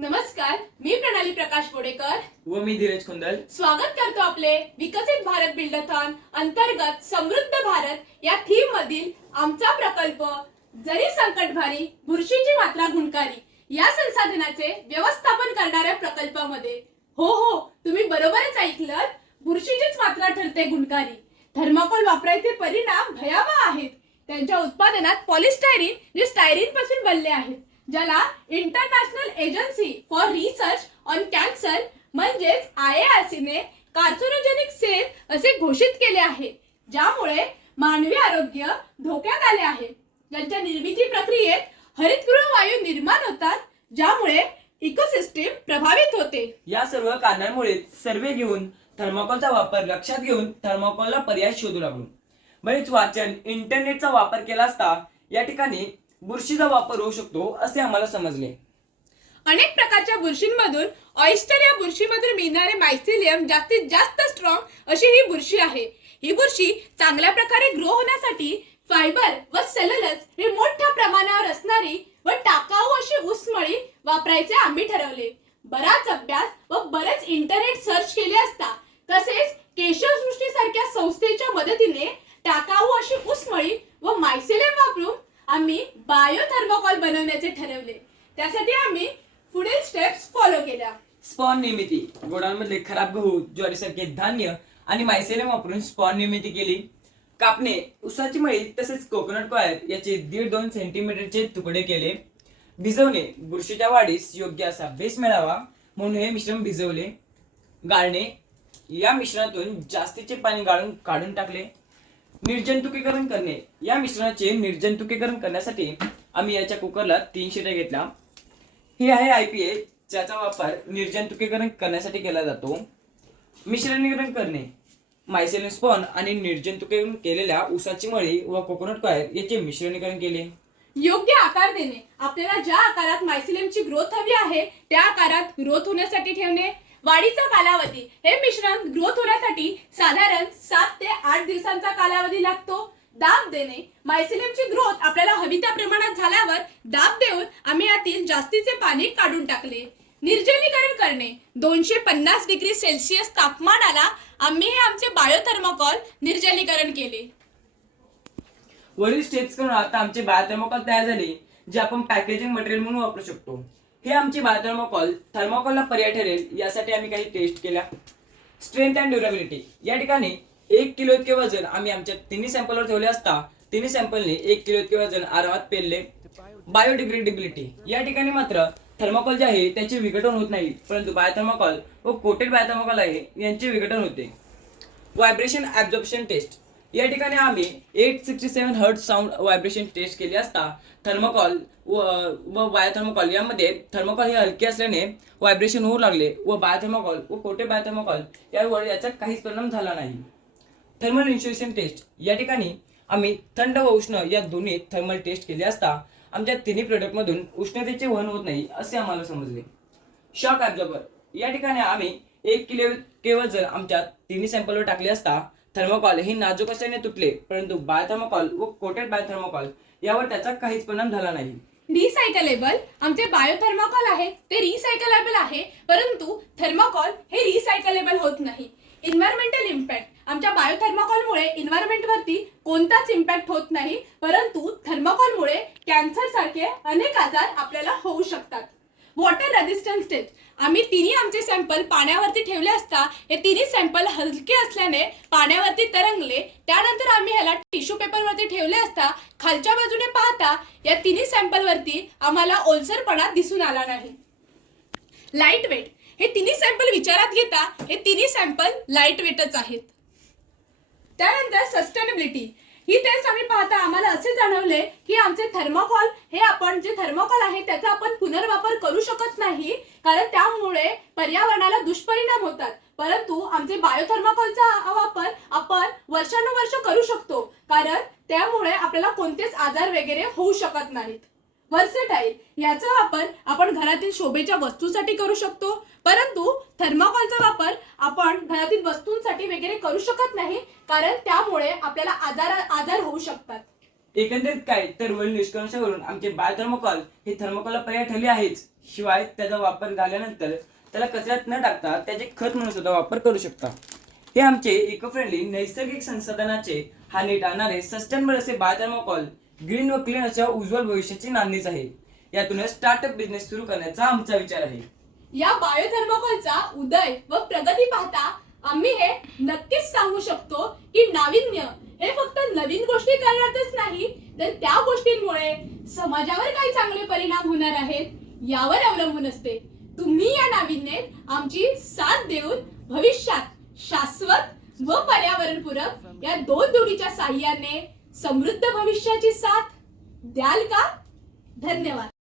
नमस्कार, मी प्रणाली प्रकाश बोडेकर व मी धीरज कुंदल स्वागत करतो आपले विकसित भारत बिल्डथॉन अंतर्गत समृद्ध भारत या थीम मधील आमचा प्रकल्प जरी संकटभारी बुरशीची मात्रा गुणकारी या संसाधनाचे व्यवस्थापन करणाऱ्या प्रकल्पामध्ये हो तुम्ही बरोबरच ऐकलं, बुरशीचीच मात्रा ठरते गुणकारी. थर्माकोल वापरायचे परिणाम भयावह आहेत. त्यांच्या उत्पादनात पॉलिस्टायरीन जे स्टायरीन पासून बनले आहेत, ज्याला international agency for research on cancer म्हणजेच IARC ने कार्सिनोजेनिक सेल असे घोषित केले आहे, ज्यामुळे मानवी आरोग्य धोक्यात आले आहे. ज्यांच्या निर्मिती प्रक्रियेत हरितगृह वायू निर्माण होतात, ज्यामुळे इकोसिस्टीम प्रभावित होते. या सर्व कारणांमुळे सर्वे घेऊन थर्माकोलचा वापर लक्षात घेऊन थर्माकोलला पर्याय शोधू लागलो. बरेच वाचन इंटरनेटचा वापर केला असता या ठिकाणी बुरशीचा वापर होऊ शकतो असे आम्हाला समजले. अनेक प्रकारच्या बुरशींमधून ऑयस्टर या बुरशीमधून मिळणारे मायसिलियम जास्तीत जास्त स्ट्रॉंग अशी ही बुरशी आहे. ही बुरशी चांगल्या प्रकारे ग्रो होण्यासाठी फायबर व सेल्युलोज हे मोठ्या प्रमाणावर असणारी व टाकाऊ अशी ऊसमळी वापरायचे आम्ही ठरवले. बराच अभ्यास व बरेच इंटरनेट सर्च केले असता तसेच केशवसृष्टी सारख्या संस्थेच्या मदतीने टाकाऊ अशी ऊसमळी व मायसिलियम वापरून आम्ही बायोथर्माकोल बनवण्याचे ठरवले. त्यासाठी आम्ही पुढील स्टेप्स फॉलो केल्या. स्पॉन निर्मिती. गोडाऊनमधले खराब गहू, ज्वारीसारखे धान्य आणि मायसेलियम वापरून स्पॉन निर्मिती केली. कापणे, उसाची मळी तसेच कोकोनट कॉयर याचे 1.5-2 सेंटीमीटरचे तुकडे केले. भिजवणे, बुरशीच्या वाढीस योग्य असा बेस मिळावा म्हणून हे मिश्रण भिजवले. गाळणे, या मिश्रणातून जास्तीचे पाणी गाळून काढून टाकले. निर्जंतुकीकरण करणे, या मिश्रणाचे निर्जंतुकीकरण करण्यासाठी आम्ही याच्या कुकरला 3 शिट्या घेतल्या. हे आहे IPA, ज्याचा वापर निर्जंतुकीकरण करण्यासाठी केला जातो. मिश्रणीकरण करणे, मायसेलियम स्पॉन आणि निर्जंतुकीकरण केलेल्या उसाची मळी व कोकोनट कॉयर याचे मिश्रणीकरण केले. योग्य आकार देणे, आपल्याला ज्या आकारात मायसिलियमची ग्रोथ हवी आहे त्या आकारात ग्रोथ होण्यासाठी ठेवणे. वाढीचा कालावधी, हे मिश्रण ग्रोथ होण्यासाठी साधारण 7 ते 8 दिवसांचा कालावधी लागतो. दाब देणे, मायसिलियमची ग्रोथ आपल्याला हवी त्या प्रमाणात झाल्यावर दाब देऊन आम्ही यातील जास्तीचे पाणी काढून टाकले. निर्जलीकरण करणे, 250 डिग्री सेल्सिअस तापमानाला आम्ही हे आमचे बायोथर्माकोल निर्जलीकरण केले. वरील स्टेप्स करून आता आमचे बायोथर्माकोल तयार झाले, जे आपण पॅकेजिंग मटेरियल म्हणून वापरू शकतो. हे आमचे बायोथर्माकोल थर्माकोलला पर्याय ठरेल यासाठी आम्ही काही टेस्ट केल्या. स्ट्रेंथ अँड ड्युरेबिलिटी, या ठिकाणी 1 किलो इतके वजन आम्ही आमच्या तिन्ही सॅम्पलवर ठेवले असता तिन्ही सॅम्पलने 1 किलो इतके वजन आरामात पेलले. बायोडिग्रेडेबिलिटी, या ठिकाणी मात्र थर्माकोल जे आहे त्याचे विघटन होत नाही, परंतु बायोथर्माकोल व कोटेड बायोथर्माकोल आहे यांचे विघटन होते. व्हायब्रेशन ऍब्झॉर्प्शन टेस्ट, या ठिकाणी आम्ही 867 हर्ट्झ साऊंड व्हायब्रेशन टेस्ट केली असता थर्माकोल व बायोथर्माकोल यामध्ये थर्माकोल हे हलके असल्याने व्हायब्रेशन होऊ लागले व बायोथर्माकोल व कोटेड बायोथर्माकोल यावर याचा काहीच परिणाम झाला नाही. थर्मल इन्सुलेशन टेस्ट, या ठिकाणी आम्ही थंड व उष्ण या दोन्ही थर्मल टेस्ट केले असता आमच्या तिन्ही प्रोडक्टमधून उष्णतेचे वहन होत नाही असे आम्हाला समजले. शॉक ॲब्झॉर्बर, या ठिकाणी आम्ही 1 किलो वजन आमच्या तिन्ही सॅम्पलवर टाकले असता थर्माकोल हे नाजूक असल्याने तुटले, परंतु बायोथर्माकोल व कोटेड बायोथर्माकोल यावर त्याचा काहीच परिणाम झाला नाही. रिसायकलेबल, आमचे बायोथर्माकोल आहे ते रिसायकलेबल आहे, परंतु थर्माकोल हे रिसायकलेबल होत नाही. इन्व्हायरमेंटल इम्पॅक्ट, आमच्या बायोथर्माकोलमुळे इन्व्हायरमेंटवरती कोणताच इम्पॅक्ट होत नाही, परंतु थर्माकोलमुळे कॅन्सर सारखे अनेक आजार आपल्याला होऊ शकतात. वॉटर रेझिस्टन्स टेस्ट, आम्ही तिन्ही आमचे सॅम्पल पाण्यावरती ठेवले असता हे तिन्ही सॅम्पल हलके असल्याने पाण्यावरती तरंगले. त्यानंतर आम्ही ह्याला टिश्यू पेपरवरती ठेवले असता खालच्या बाजूने पाहता या तिन्ही सॅम्पलवरती आम्हाला ओलसरपणा दिसून आला नाही. लाईट वेट, हे तिन्ही सॅम्पल विचारात घेता हे तिन्ही सॅम्पल लाईट वेटच आहेत. त्यानंतर सस्टेनेबिलिटी, ही टेस्ट आम्ही पाहता आम्हाला असे जाणवले की आमचे थर्माकोल हे आपण जे थर्माकोल आहे त्याचा आपण पुनर्वापर करू शकत नाही, कारण त्यामुळे पर्यावरणाला दुष्परिणाम होतात, परंतु आमचे बायोथर्माकोलचा वापर आपण वर्षानुवर्ष करू शकतो, कारण त्यामुळे आपल्याला कोणतेच आजार वगैरे होऊ शकत नाहीत. व्हर्सेटाईल, याचा वापर आपण घरातील शोभेच्या वस्तूंसाठी करू शकतो, परंतु थर्माकोलचा वापर आपण घरातील वस्तूंसाठी वगैरे करू शकत नाही, कारण त्यामुळे आपल्याला आजार होऊ शकतात. एकंदरीत काय तर वरील निष्कर्षावरून आमचे बायोथर्मोकॉल हे थर्मोकॉलला पर्याय ठरले आहेच, शिवाय त्याचा वापर झाल्यानंतर त्याला कचऱ्यात न टाकता त्याचे खत म्हणून सुद्धा वापर करू शकता. हे आमचे इको फ्रेंडली नैसर्गिक संसाधनाचे हानी टाळणारे सस्टेनेबल असे बायोथर्मोकॉल ग्रीन व क्लीन अशा उज्ज्वल भविष्याची नांदीच आहे. यातूनच स्टार्टअप बिझनेस सुरू करण्याचा आमचा विचार आहे. या बायोथर्मोकॉलचा उदय व प्रगती पाहता आम्ही हे नक्कीच सांगू शकतो की नाविन्य हे फक्त नवीन गोष्टी करण्यातच नाही, तर त्या गोष्टींमुळे समाजावर काही चांगले परिणाम होणार आहेत यावर अवलंबून असते. तुम्ही या नाविन्यात आमची साथ देऊन भविष्यात शाश्वत व पर्यावरणपूरक या दोन जोडीच्या साह्याने समृद्ध भविष्याची साथ द्याल का? धन्यवाद.